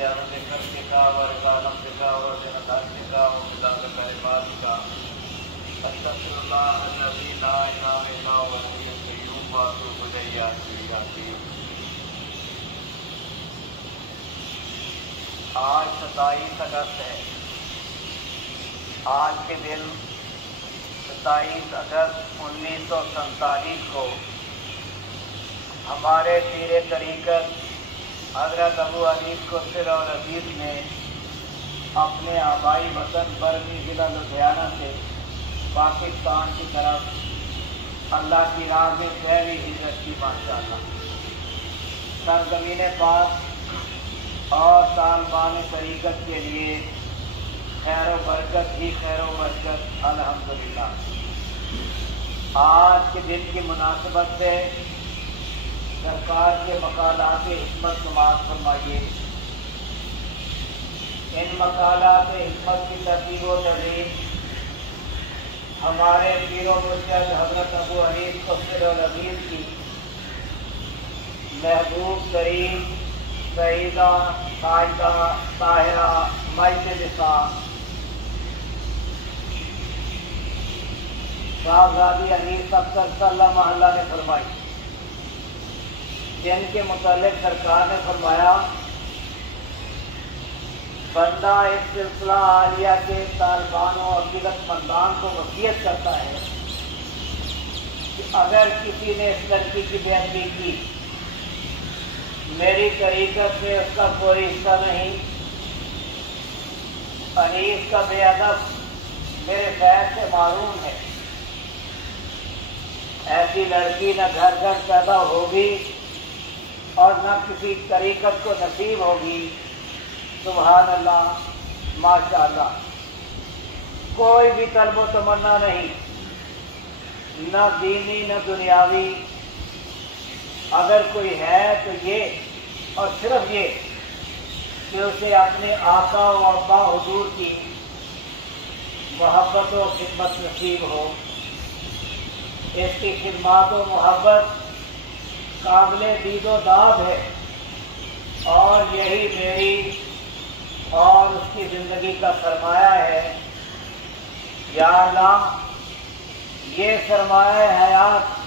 بعظمتك وارضانتك وجنتك ومداد كلماتك استغفر الله الذي لا اله الا هو الحي القيوم واتوب اليه يا سيدي. آج 27 اگست ہے. آج کے دن 27 اگست 1947 کو ہمارے پیر طریقت حضرت ابو حنیف قدس العزیز نے اپنے آبائی وطن برمی ضلع لدھیانہ سے پاکستان کی طرف اللہ کی راہ میں پہلی ہجرت کی. ماشاءاللہ سرزمین پاک اور طالبان طریقت کے لیے خیر و برکت ہی خیر و برکت. الحمدللہ آج کے دن کی مناسبت سے سرکار کے مقالات حکمت سماعت فرمائیے. ان مقالات حکمت کی ترتیب و تدریس ہمارے پیر و مرشد حضرت ابو حنیف قدس العزیز کی محبوب ترین سیدہ ساجدہ طاہرہ مجد نساء شاہزادی انیس اختر صلی اللہ محلہ نے فرمائی، جن کے متعلق سرکار نے فرمایا بندہ اس سلسلہ عالیہ کے طالبان و عقیدت مندان کو وصیت کرتا ہے کہ اگر کسی نے اس لڑکی کی بے ادبی کی میری طریقت سے اس کا کوئی حصہ نہیں. انیس کا بے ادب میرے خیر سے معروم ہے. ایسی لڑکی نہ گھر گھر پیدا ہوگی اور نہ کسی طریقت کو نصیب ہوگی. سبحان اللہ ماشاءاللہ. کوئی بھی طلب و تمنا نہیں، نہ دینی نہ دنیاوی. اگر کوئی ہے تو یہ اور صرف یہ کہ اسے اپنے آقا و ابا حضور کی محبت و خدمت نصیب ہو. اس کی خدمات و محبت قابل دید و داد ہے اور یہی میری اور اس کی زندگی کا سرمایہ ہے. یا اللہ یہ سرمایہ حیات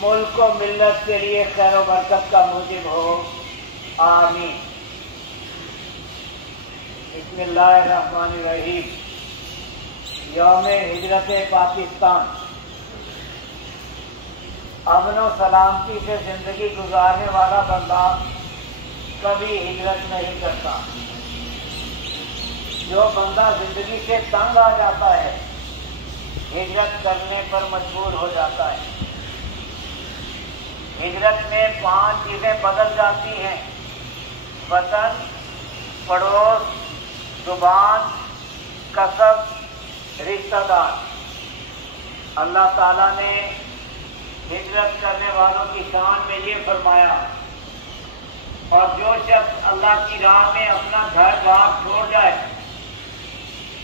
ملک و ملت کے لیے خیر و برکت کا موجب ہو. آمین. بسم اللہ الرحمن الرحیم. یوم ہجرت پاکستان. امن و سلامتی سے زندگی گزارنے والا بندہ کبھی ہجرت نہیں کرتا. جو بندہ زندگی سے تنگ آ جاتا ہے ہجرت کرنے پر مجبور ہو جاتا ہے. ہجرت میں 5 چیزیں بدل جاتی ہیں: وطن، پڑوس، زبان، کسب، رشتہ دار. اللہ تعالیٰ نے ہجرت کرنے والوں کی شان میں یہ فرمایا، اور جو شخص اللہ کی راہ میں اپنا گھر بار چھوڑ جائے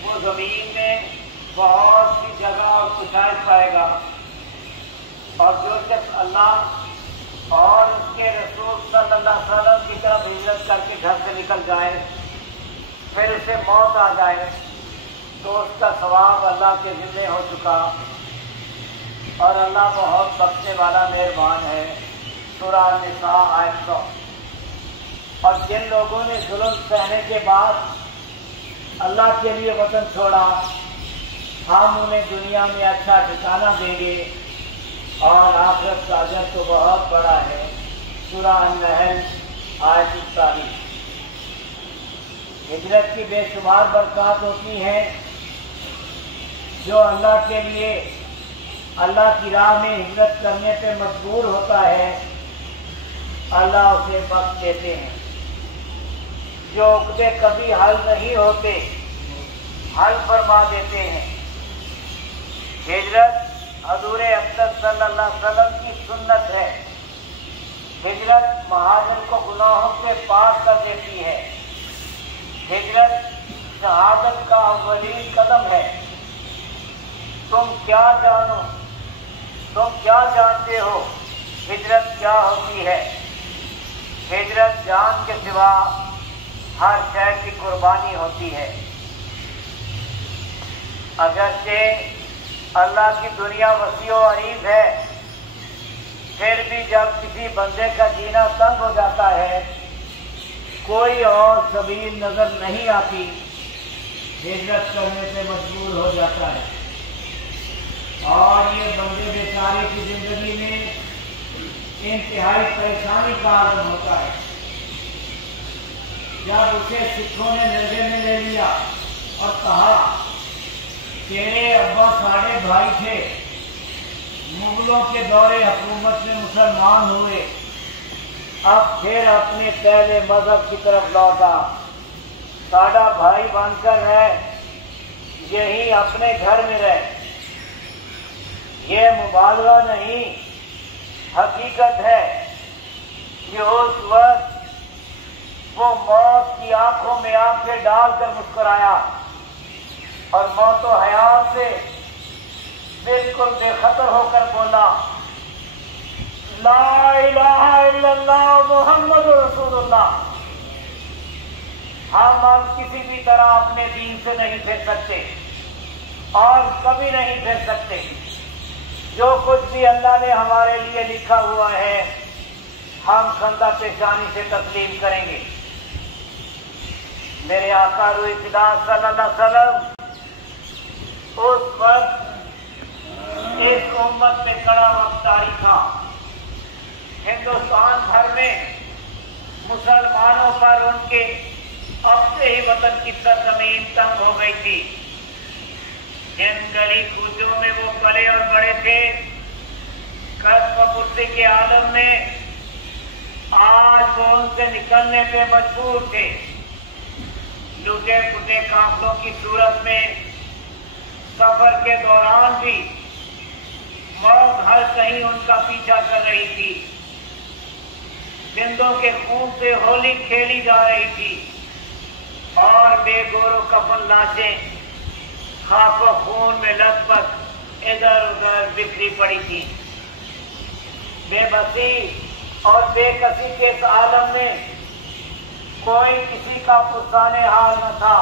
وہ زمین میں بہت سی جگہ اور گنجائش پائے گا. اور جو شخص اللہ اور اس کے رسول صلی اللہ علیہ وسلم کی طرف ہجرت کر کے گھر سے نکل جائے پھر اسے موت آ جائے تو اس کا ثواب اللہ کے ذمہ ہو چکا. اور اللہ بہت بخشنے والا مہربان ہے. سورہ النساء آیت 100. اور جن لوگوں نے ظلم سہنے کے بعد اللہ کے لیے وطن چھوڑا ہم انہیں دنیا میں اچھا ٹھکانہ دیں گے اور آخرت کا اجر تو بہت بڑا ہے. سورہ النحل آیت 40. ہجرت کی بے شمار برکات ہوتی ہیں. جو اللہ کے لیے اللہ کی راہ میں ہجرت کرنے پہ مجبور ہوتا ہے اللہ اسے بخش دیتے ہیں. جو عقدے کبھی حل نہیں ہوتے حل فرما دیتے ہیں. ہجرت حضور اقدس صلی اللہ علیہ وسلم کی سنت ہے. ہجرت مہاجر کو گناہوں سے پاک کر دیتی ہے. ہجرت شہادت کا اولین قدم ہے. تم کیا جانو، تم کیا جانتے ہو ہجرت کیا ہوتی ہے؟ ہجرت جان کے سوا ہر شے کی قربانی ہوتی ہے۔ اگرچہ اللہ کی دنیا وسیع و عریض ہے، پھر بھی جب کسی بندے کا جینا تنگ ہو جاتا ہے، کوئی اور سبیل نظر نہیں آتی، ہجرت کرنے سے مجبور ہو جاتا ہے۔ اور یہ بندے بیچارے کی زندگی میں انتہائی پریشانی کا عالم ہوتا ہے۔ جب اسے سکھوں نے نرغے میں لے لیا اور کہا تیرے ابا ساڑھے بھائی تھے، مغلوں کے دور حکومت میں مسلمان ہوئے، اب پھر اپنے پہلے مذہب کی طرف لوٹا، ساڑھا بھائی بن کر رہ، یہی اپنے گھر میں رہ۔ یہ مبالغہ نہیں، حقیقت ہے کہ اس وقت وہ موت کی آنکھوں میں آنکھیں ڈال کر مسکرایا اور موت و حیات سے بالکل بے خطر ہو کر بولا، لا الہ الا اللہ محمد رسول اللہ۔ ہم کسی بھی طرح اپنے دین سے نہیں پھر سکتے اور کبھی نہیں پھر سکتے۔ جو کچھ بھی اللہ نے ہمارے لیے لکھا ہوا ہے ہم خندہ پیشانی سے تسلیم کریں گے۔ میرے آقا روح خدا صلی اللہ علیہ وسلم اس وقت اس امت میں کڑا وقت جاری تھا۔ ہندوستان بھر میں مسلمانوں پر ان کے اپنے ہی وطن کی سرزمین تنگ ہو گئی تھی۔ جن گلی کوچوں میں وہ پلے اور بڑے تھے، قصب و پرسی کے عالم میں، آج وہ ان سے نکلنے پہ مجبور تھے۔ لوٹے پھوٹے قافلوں کی صورت میں سفر کے دوران بھی موت ہر کہیں ان کا پیچھا کر رہی تھی۔ زندوں کے خون سے ہولی کھیلی جا رہی تھی اور بے گور و کفن لاشیں خاک و خون میں لت پت ادھر ادھر بکھری پڑی تھی۔ بے بسی اور بے کسی کے اس عالم میں کوئی کسی کا پرسان حال نہ تھا۔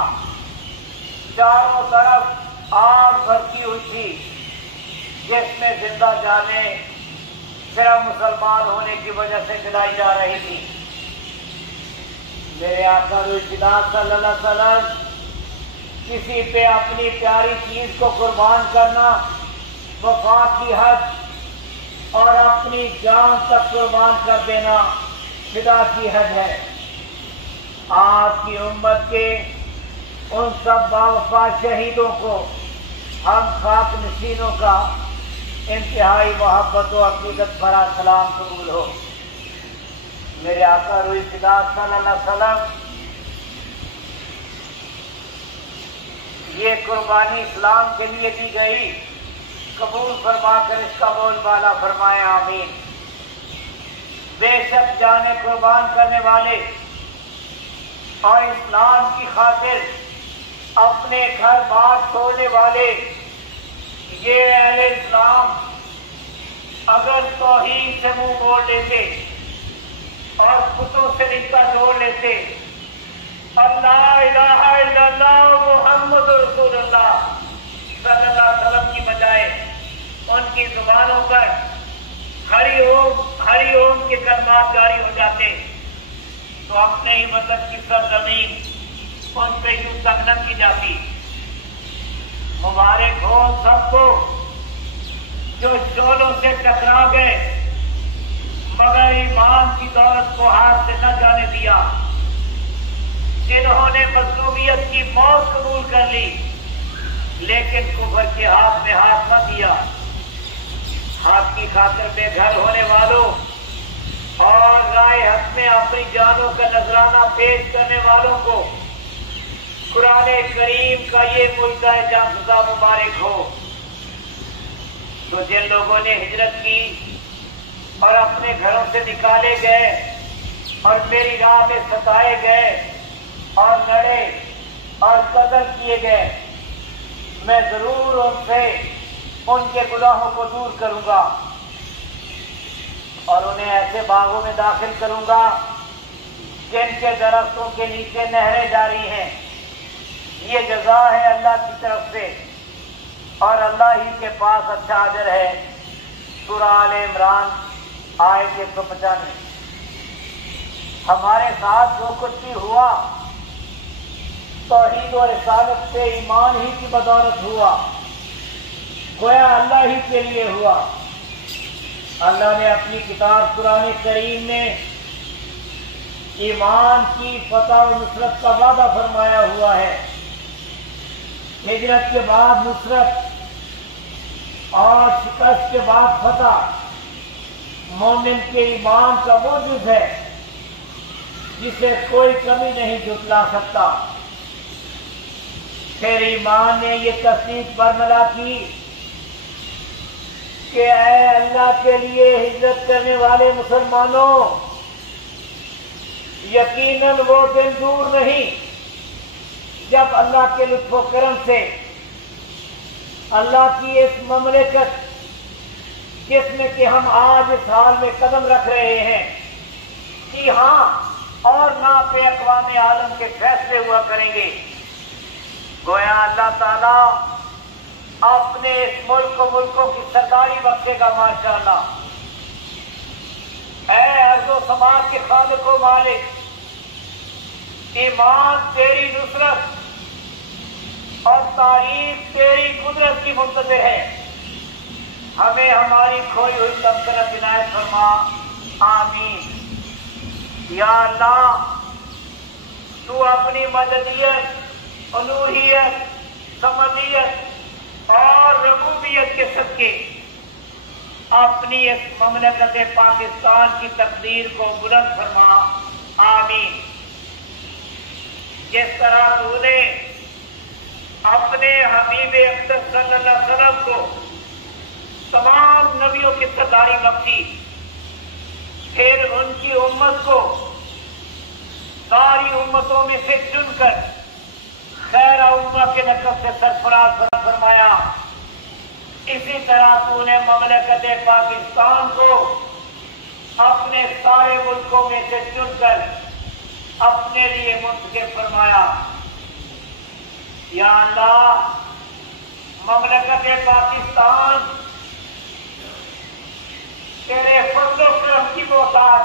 چاروں طرف آگ بھڑکی ہوئی تھی جس میں زندہ جانیں صرف مسلمان ہونے کی وجہ سے جلائی جا رہی تھی۔ میرے آقا روح خدا صلی اللہ علیہ وسلم کسی پہ اپنی پیاری چیز کو قربان کرنا وفا کی حد اور اپنی جان تک قربان کر دینا فدا کی حد ہے۔ آپ کی امت کے ان سب باوفا شہیدوں کو ہم خاک نشینوں کا انتہائی محبت و عقیدت بھرا سلام قبول ہو۔ میرے آقا روح خدا صلی اللہ علیہ وسلم یہ قربانی اسلام کے لیے دی گئی، قبول فرما کر اس کا بول بالا فرمائے آمین۔ بے شک جانیں قربان کرنے والے اور اسلام کی خاطر اپنے گھر بار چھوڑنے والے یہ اہل اسلام اگر توحید سے منہ موڑ لیتے اور بتوں سے رشتہ جوڑ لیتے، اللہ الہ الا اللہ محمد رسول اللہ صلی اللہ علیہ وسلم کی بجائے ان کی زبانوں پر ہری اوم کے کلمات جاری ہو جاتے تو اپنے ہی وطن کی سرزمین ان پہ یوں تک نہ کی جاتی۔ مبارک ہو سب کو جو شعلوں سے ٹکرا گئے مگر ایمان کی دولت کو ہاتھ سے نہ جانے دیا، جنہوں نے مظلومیت کی موت قبول کر لی لیکن کفر کے ہاتھ میں ہاتھ نہ دیا۔ حق کی خاطر بے گھر ہونے والوں اور رائے حق میں اپنی جانوں کا نذرانہ پیش کرنے والوں کو قرآن کریم کا یہ ملکہ جان فزا مبارک ہو۔ تو جن لوگوں نے ہجرت کی اور اپنے گھروں سے نکالے گئے اور میری راہ میں ستائے گئے اور لڑے اور قتل کیے گئے، میں ضرور ان سے ان کے گناہوں کو دور کروں گا اور انہیں ایسے باغوں میں داخل کروں گا جن کے درختوں کے نیچے نہریں جاری ہیں، یہ جزا ہے اللہ کی طرف سے اور اللہ ہی کے پاس اچھا اجر ہے۔ سورہ آل عمران آیت 195۔ ہمارے ساتھ جو کچھ بھی ہوا توحید و رسالت سے ایمان ہی کی بدولت ہوا، گویا اللہ ہی کے لیے ہوا۔ اللہ نے اپنی کتاب قرآن کریم میں ایمان کی فتح و نصرت کا وعدہ فرمایا ہوا ہے۔ ہجرت کے بعد نصرت اور شکست کے بعد فتح مومن کے ایمان کا وہ جز ہے جسے کوئی کمی نہیں جھٹلا سکتا۔ پھر ایمان نے یہ تصدیق برملا کی کہ اے اللہ کے لیے ہجرت کرنے والے مسلمانوں، یقیناً وہ دن دور نہیں جب اللہ کے لطف و کرم سے اللہ کی اس مملکت جس میں کہ ہم آج اس حال میں قدم رکھ رہے ہیں، جی ہاں، اور نہ پہ اقوام عالم کے فیصلے ہوا کریں گے۔ گویا اللہ تعالیٰ اپنے اس ملک و ملکوں کی سرداری بخشے گا ماشاءاللہ۔ اے ارض و سماج کے خالق و مالک، ایمان تیری نصرت اور تاریخ تیری قدرت کی منتظر ہے۔ ہمیں ہماری کھوئی ہوئی تمکنت عنایت فرما، آمین۔ یا اللہ، تو اپنی مددیت، الوہیت، سمدیت اور ربوبیت کے صدقے اپنی اس مملکت پاکستان کی تقدیر کو بلند فرما، آمین۔ جس طرح تو نے اپنے حبیب اقدس صلی اللہ علیہ وسلم کو تمام نبیوں کی سرداری بخشی، پھر ان کی امت کو ساری امتوں میں سے چن کر خیر امہ کے لقب سے سرفراز فرمایا، اسی طرح تو نے مملکت پاکستان کو اپنے سارے ملکوں میں سے چن کر اپنے لیے منتخب فرمایا۔ یا اللہ، مملکت پاکستان تیرے فضل و کرم کی محتاج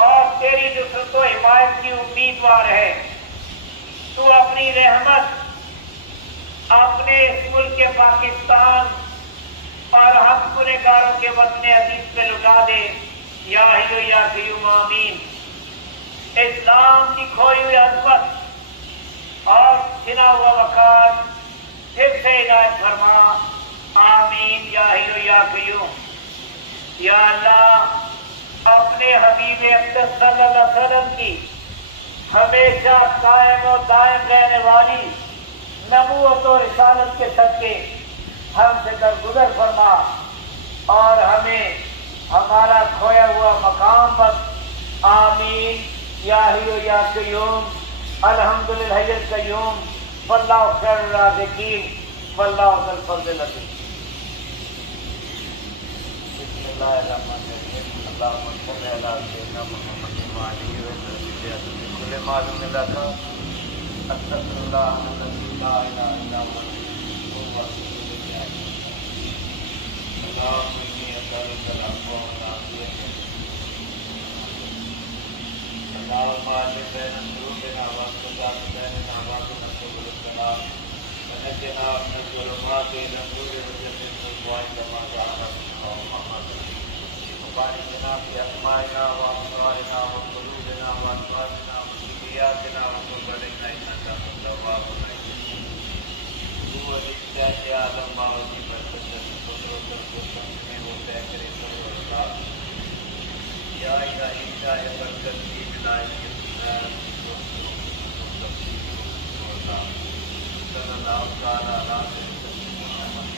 اور تیری نصرت و حمایت کی امیدوار ہے۔ تو اپنی رحمت اپنے اس ملک پاکستان اور ہم گنہگاروں کے وطن عزیز پہ لٹا دے، یا حی یا قیوم، آمین۔ اسلام کی کھوئی ہوئی عظمت اور چھنا ہوا وقار پھر سے عنایت فرما، آمین یا حی یا قیوم۔ یا اللہ، اپنے حبیب اقدس صلی اللہ علیہ وسلم کی ہمیشہ قائم و دائم رہنے والی نبوت و رسالت کے صدقے ہم سے درگزر فرما اور ہمیں ہمارا کھویا ہوا مقام بخش، آمین یا حی یا قیوم۔ الحمدللہ حی القیوم، واللہ خیر الرازقین، واللہ ذو الفضل العظیم۔ بسم اللہ الرحمن الرحیم، اللہم صل علی سیدنا محمد وعلی وسلم کل معلوم لک، استغفر اللہ الذی لا الہ الا هو واتوب الیہ۔ اللہم انی اسألک العفو والعافیۃ، اللہم اجعل بین قلوبنا واصلح بیننا وابنا سبل السلام، ونجنا من الظلمات الى النور وجنبنا الضلال ما ظهر منها وما بطن، وبارك في اسمائنا وابصارنا وقلوبنا وازواجنا وذرياتنا وتب علينا انك انت التواب الرحيم۔ هو لله يعلم ما وجب البشر قدرة القدرة میں ہوتا ہے کرے تو یا الہی چاہے برکت کی ولایت کے صلی اللہ تعالی علیہ وسلم محمد